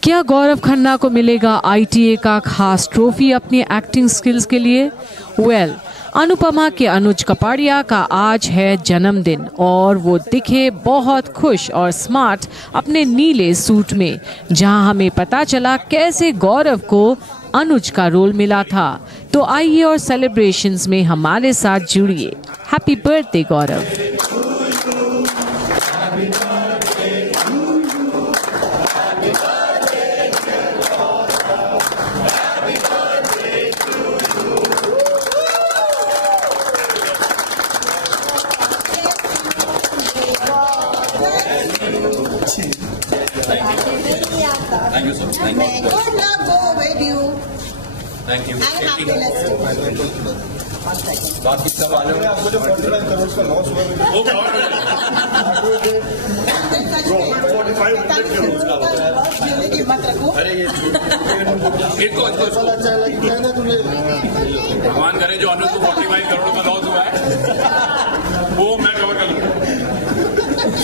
क्या गौरव खन्ना को मिलेगा ITA का खास ट्रॉफी अपनी एक्टिंग स्किल्स के लिए? वेल, अनुपमा के अनुज कपाड़िया का आज है जन्मदिन और वो दिखे बहुत खुश और स्मार्ट अपने नीले सूट में, जहां हमें पता चला कैसे गौरव को अनुज का रोल मिला था। तो आइए और सेलिब्रेशंस में हमारे साथ जुड़िए। Happy birthday Gaurav. Thank you so much. Thank you. Good luck go with you. Thank you. And happiness too. बाकी सब आ जाओ। आपको जो 45 करोड़ का लॉस हुआ है वो मत रखो। अरे ये भगवान करे जो अनुज को 45 करोड़ का लॉस हुआ है वो मैं कवर कर लूँगा।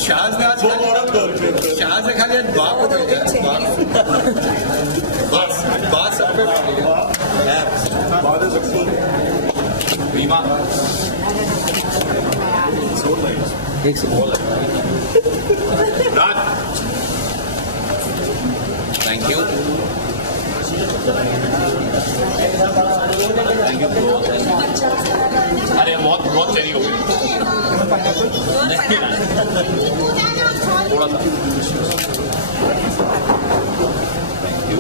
शाह से खाली बात हो बात सब पे बीमा थैंक यू अरे बहुत बहुत चेरी हो गई थोड़ा सा थैंक यू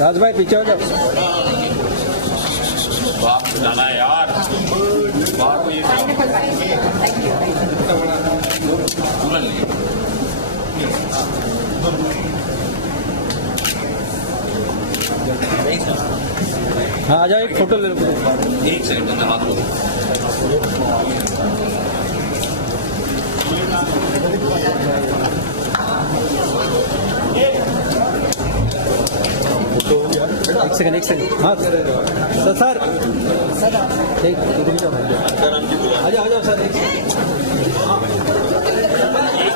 राज भाई पीछे हो जाओ। बाप जाना है यार बाप को ये पूरा नहीं हाँ आ जाओ एक फोटो ले लो। एक सेकंड में हाथ लो एक सेकंड हाँ सर आ जाओ सर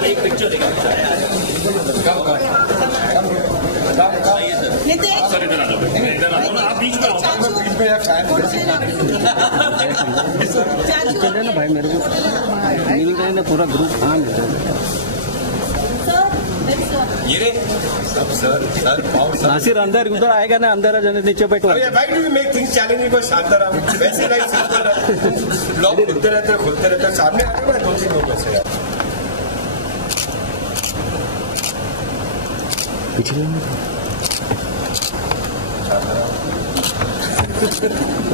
एक पिक्चर देखा सर इधर आ जाओ आप बीच में चल रहे ना भाई मेरे को मिल रहे ना पूरा ग्रुप। हाँ ये सब सर नासिर अंदर उधर आएगा ना, अंदर आ जाने नीचे बैठो। Why do you make things challenging for शानदार? वैसे नहीं शानदार लोग खुलते रहते सामने आके ना दो तीन लोग ऐसे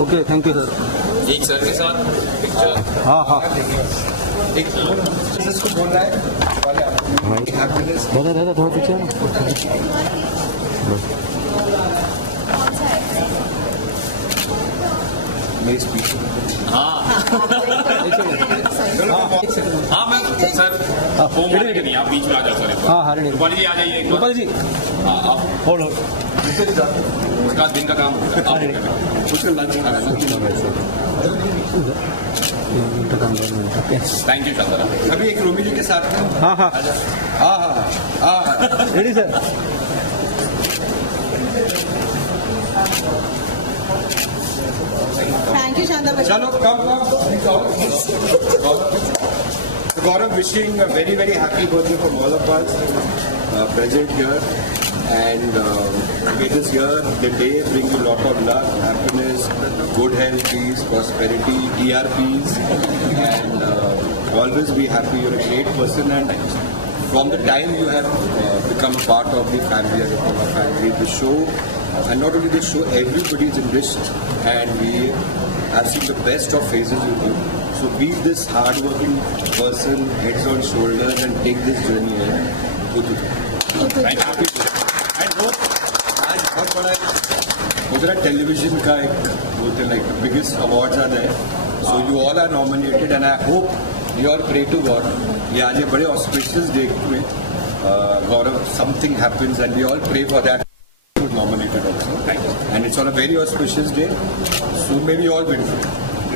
ओके थैंक यू सर। एक सर के साथ पिक्चर हाँ एक इसको बोल रहा है दादा थोड़ा पीछे मेरी स्पीच हाँ मैं सर फोन करके नहीं आप बीच में आ जाओ सर। हाँ गोपाल जी आ जाइए गोपाल जी हाँ आप होल्ड उसका दिन का काम उसका लंच थैंक यू शानदार। अभी एक रोमी जी के साथ हाँ हाँ रेडी सर। Thank you शानदार। चलो कम Gaurav, wishing a very very happy birthday from all of us present here, and may this year, the day, bring you a lot of luck, happiness, good health, peace, prosperity, ERPs, and always be happy. You're a great person, and from the time you have become a part of the family, as a part of family, the show, and not only the show, everybody is enriched, and we have seen the best of phases with you. So be this hard-working person, heads on shoulders, and take this journey ahead. And happy and hope आज बहुत बड़ा Gujarat television का एक बोलते हैं like biggest awards are there. So you all are nominated, and I hope you all pray to God. ये आज ये बड़े auspicious day में Gaurav something happens, and we all pray for that. Nominated also. Thank you. And it's on a very auspicious day. So maybe all win.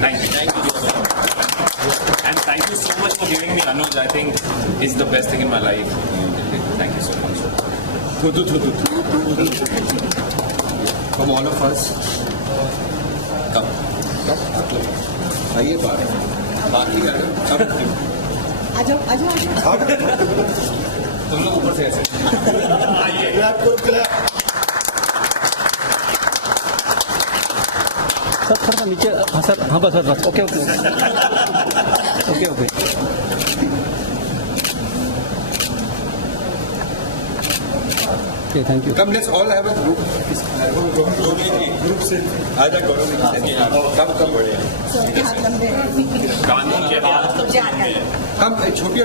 Thank you. Thank you. And thank you so much for giving me Anuj. I think it's the best thing in my life. Thank you so much. From all of us. Come. आइए बाकी आ जाओ तुम लोग ऊपर से ऐसे sir नीचे हाँ सर हाँ बस okay okay okay okay thank you Come, let's all have a group. Group से आजा करो कम बढ़िया कानून के हाथ हम छोटी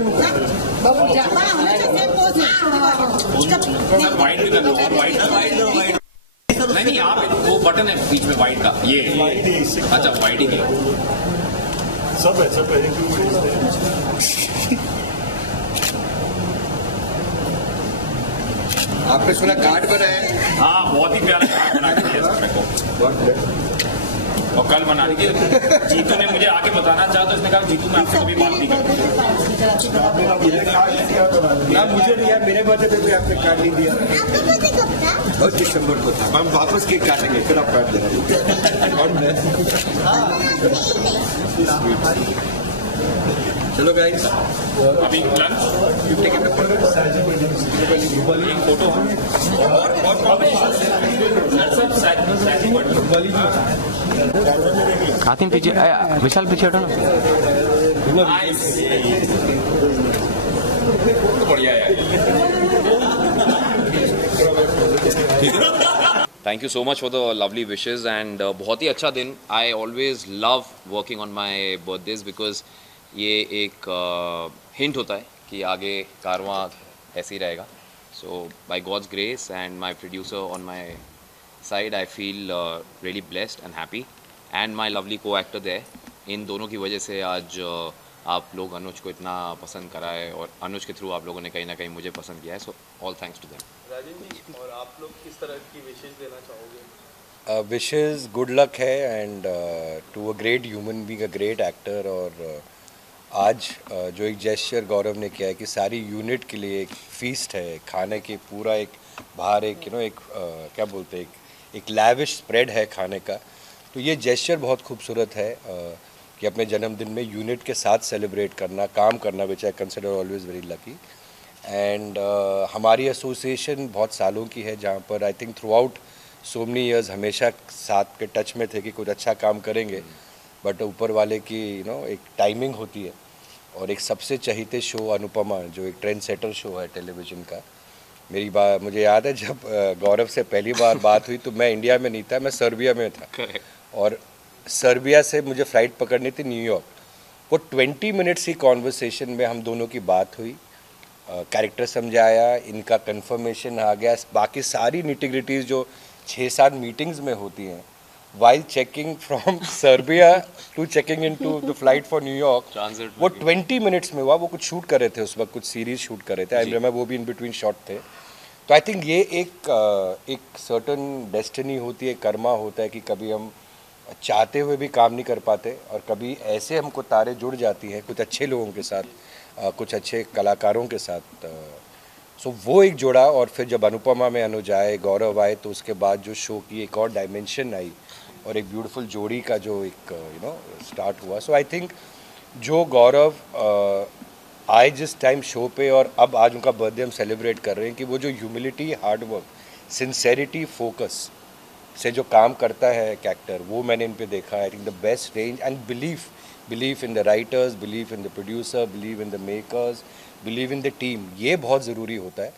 वाइट भी कर लो वाइट नहीं आप वो बटन है बीच में वाइट का ये अच्छा वाइट ही है सब है आपने सुना कार्ड बनाया है? हाँ बहुत ही प्यारा कार्ड बना के दिया सर मेरे को और कल बना लीजिए जीतू ने मुझे आगे बताना चाहा तो इसने कहा जीतू मैं आपसे कभी बात नहीं करूँगा ना मुझे नहीं यार मेरे बर्थडे पे भी आपने कार्ड नहीं दिया और दिसंबर को था हम वापस केक काटेंगे फिर आप कार्ड देना और मैं चलो गाइस अभी लंच फोटो आतिम पीछे विशाल पीछे हटो ना बढ़िया है thank you so much for the lovely wishes and बहुत ही अच्छा दिन I always love working on my birthdays because ये एक हिंट होता है कि आगे कारवां ऐसे ही रहेगा so by God's grace and my producer on my side I feel really blessed and happy and my lovely co actor there इन दोनों की वजह से आज आप लोग अनुज को इतना पसंद करा है और अनुज के थ्रू आप लोगों ने कहीं ना कहीं मुझे पसंद किया है so all thanks to them Rajendra ji और आप लोग किस तरह की विशेष देना चाहोगे विशेज़ गुड लक है and to a great human being a great actor और आज जो एक जेस्चर गौरव ने किया है कि सारी यूनिट के लिए एक फीस्ट है खाने की पूरा एक बाहर एक एक क्या बोलते हैं एक लैविश स्प्रेड है खाने का तो ये जेस्चर बहुत खूबसूरत है कि अपने जन्मदिन में यूनिट के साथ सेलिब्रेट करना काम करना which I consider always very lucky and हमारी एसोसिएशन बहुत सालों की है जहाँ पर I think throughout so many years हमेशा साथ के टच में थे कि कुछ अच्छा काम करेंगे बट ऊपर वाले की एक टाइमिंग होती है और एक सबसे चहीते शो अनुपमा जो एक ट्रेंड सेटर शो है टेलीविज़न का मेरी बात मुझे याद है जब गौरव से पहली बार बात हुई तो मैं इंडिया में नहीं था मैं सर्बिया में था और सर्बिया से मुझे फ़्लाइट पकड़नी थी न्यूयॉर्क वो 20 मिनट्स की कॉन्वर्सेशन में हम दोनों की बात हुई कैरेक्टर समझाया इनका कंफर्मेशन आ गया बाकी सारी निटिग्रिटीज़ जो 6-7 मीटिंग्स में होती हैं while checking from Serbia to checking into the flight for New York वो 20 मिनट्स में हुआ वो कुछ शूट कर रहे थे उस वक्त कुछ सीरीज शूट कर रहे थे आई रिमेंबर वो भी इन बिटवीन शॉट थे तो आई थिंक ये एक सर्टन डेस्टिनी होती है कर्मा होता है कि कभी हम चाहते हुए भी काम नहीं कर पाते और कभी ऐसे हमको तारे जुड़ जाती हैं कुछ अच्छे लोगों के साथ कुछ अच्छे कलाकारों के साथ सो वो एक जोड़ा और फिर जब अनुपमा में अनुज आए गौरव आए तो उसके बाद जो शो की एक और डायमेंशन आई और एक ब्यूटीफुल जोड़ी का जो एक स्टार्ट हुआ सो आई थिंक जो गौरव आए जिस टाइम शो पे और अब आज उनका बर्थडे हम सेलिब्रेट कर रहे हैं कि वो जो ह्यूमिलिटी हार्डवर्क सिंसेरिटी फोकस से जो काम करता है एक एक्टर वो मैंने इन पे देखा I think the best range and believe in the writers believe in the producer believe in the makers believe in the team ये बहुत ज़रूरी होता है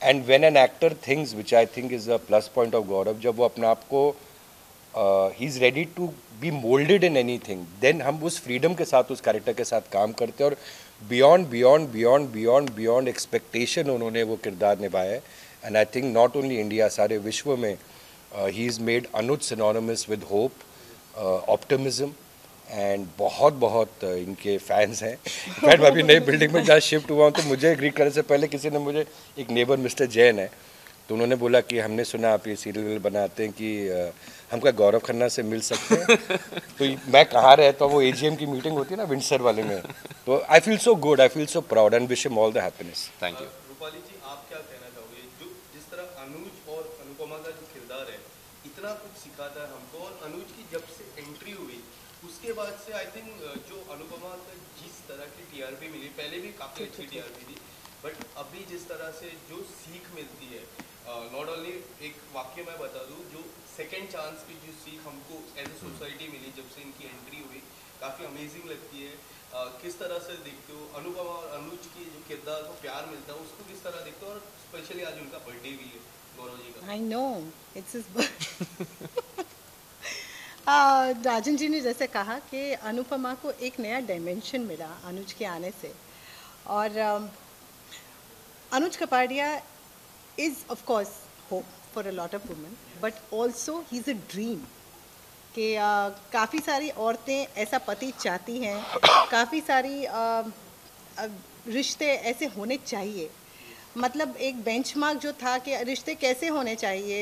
and when an actor thinks which I think is a plus point of Gaurav जब वो अपने आप को ही is ready to be moulded in anything then हम उस फ्रीडम के साथ उस कैरेक्टर के साथ काम करते हैं और बियॉन्ड एक्सपेक्टेशन उन्होंने वो किरदार निभाया है and I think not only India सारे विश्व में he is made Anuj synonymous with hope optimism and बहुत इनके फैंस हैं इनफैक्ट मैं अभी नई बिल्डिंग में जहाँ शिफ्ट हुआ हूँ तो मुझे ग्रीट करने से पहले किसी ने मुझे एक नेबर मिस्टर जैन है तो उन्होंने बोला कि हमने सुना आप ये सीरियल बनाते हैं कि हम क्या गौरव खन्ना से मिल सकते हैं। तो मैं कहाँ रहता हूँ, वो AGM की मीटिंग होती है ना विंडसर वाले में, तो I feel so good, I feel so proud and wish him all the happiness. Thank you. Rupali ji, आप क्या कहना चाहोगे, जो जिस तरह अनुज और अनुपमा का जो किरदार है इतना कुछ सिखाता है हमको, और अनुज की जब से एंट्री हुई उसके बाद से आई थिंक जो अनुपमा का जिस तरह की TRP मिली, पहले भी काफ़ी अच्छी TRP थी, बट अभी जिस तरह से जो सीख मिलती है, नॉट ओनली एक वाक्य मैं बता दूं, जो सेकंड चांस की जो सीख हमको एज ए सोसाइटी मिली जब से इनकी एंट्री हुई, काफ़ी अमेजिंग लगती है। किस तरह से देखते हो अनुपमा और अनुज की जो किरदार को प्यार मिलता है उसको किस तरह देखते हो, और स्पेशली आज उनका बर्थडे भी है गौरव जी का। I know it's his Rajan ji ने जैसे कहा कि अनुपमा को एक नया डायमेंशन मिला अनुज के आने से, और अनुज Kapadia is of course hope for a lot of women, but also he's a dream कि काफ़ी सारी औरतें ऐसा पति चाहती हैं, काफ़ी सारी रिश्ते ऐसे होने चाहिए। मतलब एक बेंचमार्क जो था कि रिश्ते कैसे होने चाहिए,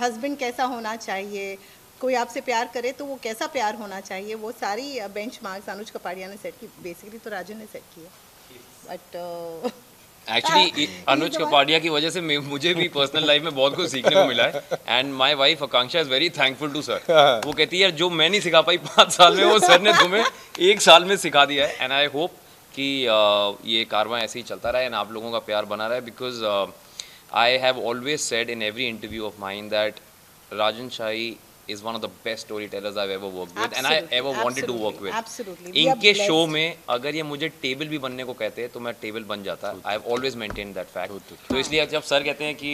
हस्बैंड कैसा होना चाहिए, कोई आपसे प्यार करे तो वो कैसा प्यार होना चाहिए, वो सारी बेंचमार्क्स अनुज कपाड़िया ने सेट की। बेसिकली तो राजन ने सेट किया, बट एक्चुअली अनुज कपाड़िया की वजह से मुझे भी पर्सनल लाइफ में बहुत कुछ सीखने को मिला है, and my wife Akanksha is very thankful to sir. वो कहती है जो मैं नहीं सिखा पाई 5 साल में, वो सर ने तुम्हें 1 साल में सिखा दिया है। एंड आई होप कि ये कारवां ऐसे ही चलता रहे एंड आप लोगों का प्यार बना रहे, because I have always said in every interview of mine that Rajan shahi is one of the best storytellers I've ever worked with and I ever wanted to work with. Absolutely. इनके show में अगर ये मुझे table भी बनने को कहते हैं तो मैं टेबल बन जाता। I have always maintained that fact. तो इसलिए जब सर कहते हैं कि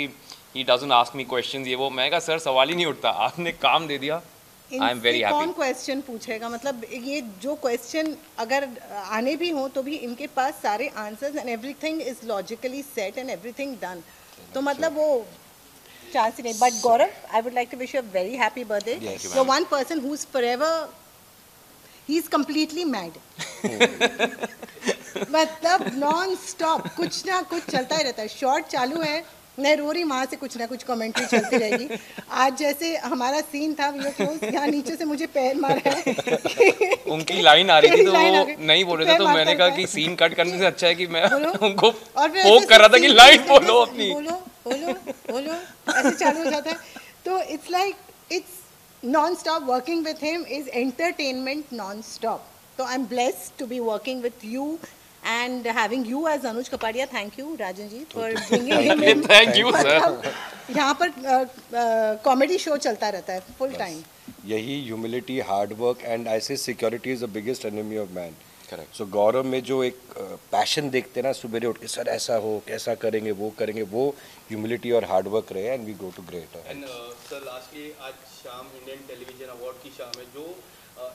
he doesn't ask me questions, ये वो, मैं कहा सर सवाल ही नहीं उठता, आपने काम दे दिया। I am very happy. कौन क्वेश्चन पूछेगा, मतलब ये जो क्वेश्चन अगर आने भी हो तो भी इनके पास सारे answers and everything is logically set and everything done, तो मतलब वो चांस ही नहीं। But Gaurav, I would like to wish you a very happy birthday. You are one person who is forever, he is completely mad. मतलब non stop कुछ ना कुछ चलता ही रहता है। शॉर्ट चालू है, मैं रो रही, वहाँ से कुछ ना कुछ कमेंट्री चलती रहेगी। आज जैसे हमारा सीन था, यहाँ नीचे से मुझे पैर मारा है। उनकी लाइन आ रही थी तो वो नहीं बोल रहे थे, तो मैंने कहा कि सीन कट करने से अच्छा है कि मैं उनको होप कर रहा था कि लाइन बोलो अपनी, बोलो बोलो बोलो, ऐसे चालू हो जाता है। तो it's like it's non stop. Working with him is entertainment non stop. तो I am blessed to be working with you and having you as Anuj Kapadia. Thank you Rajan ji for bringing him in. Thank you sir. यहाँ पर comedy show चलता रहता है full time. यही humility, hard work and insecurity is the biggest enemy of man. Correct. So Gaurav में जो एक passion देखते हैं ना, सुबह उठ के सर ऐसा हो, कैसा करेंगे, वो ह्यूमिलिटी और हार्ड वर्क रहे and we go to great. And sir lastly आज शाम इंडियन टेलीविजन अवार्ड की शाम है, जो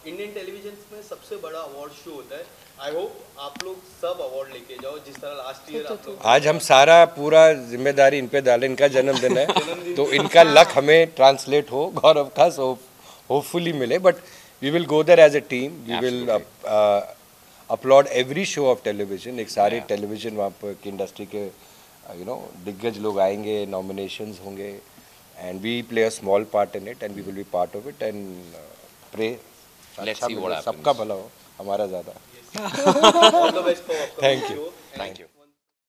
इंडियन टेलीविजन में सबसे बड़ा अवार्ड शो होता है। आई होप आप लोग सब अवार्ड लेके जाओ जिस तरह लास्ट ईयर आप लोग। आज हम सारा पूरा जिम्मेदारी इन पे डालें, इनका जन्मदिन है तो इनका लक हमें ट्रांसलेट हो गौरव का, सो होपफुली मिले। But we will go there as a team, we will upload every show of television. एक सारे टेलीविजन वहाँ पर की इंडस्ट्री के दिग्गज लोग आएंगे, नॉमिनेशंस होंगे and we play a small part in it and we will be part of it and pray सबका भला हो, हमारा ज़्यादा। All the best for upcoming show. Thank you.